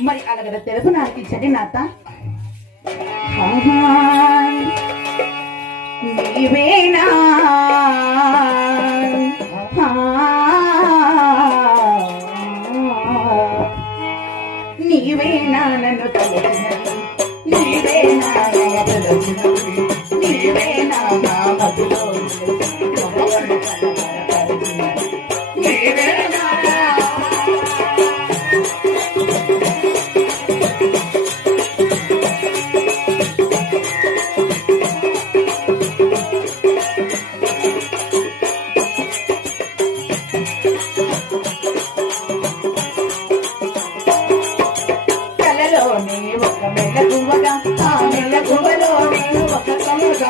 మరి అలాగ తెలుపు నాకు ఇచ్చండి నాత? నీవేనా నీవేనా నన్ను తలచినది నీవేనా నన్ను తలచినది నీవేనా నా మధులో నీవేనా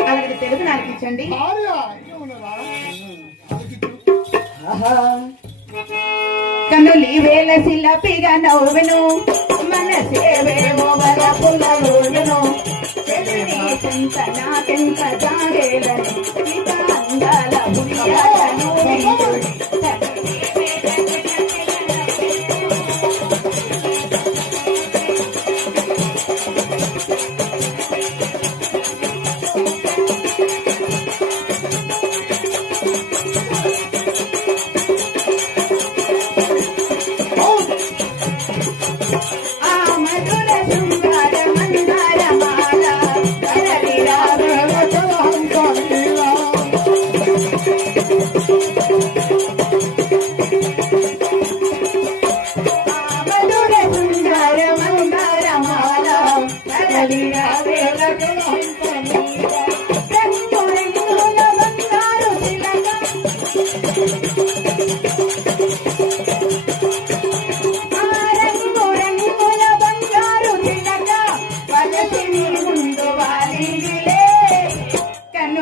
அவர்களுக்கு தெரிந்து நான் கிச்சண்டி కనులి ఇంకా ఉన్నదా? ఆహా. కన్నులి వేల శిలపిగా నవ్వును మన సేవేమో వరపుల రోజును చింత నాకెంత జాగేలను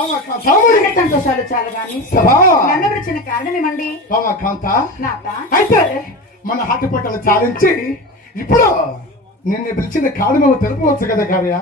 అన్ని సంతోషాలు చాలు గాని. సభా. నన్ను వచ్చిన కారణం ఏమండి? కామకాంత. నాత అయితే మన హాటిపట్టలు చాలించి ఇప్పుడు నిన్ను పిలిచిన కారణం తెలుపవచ్చు కదా కావ్య?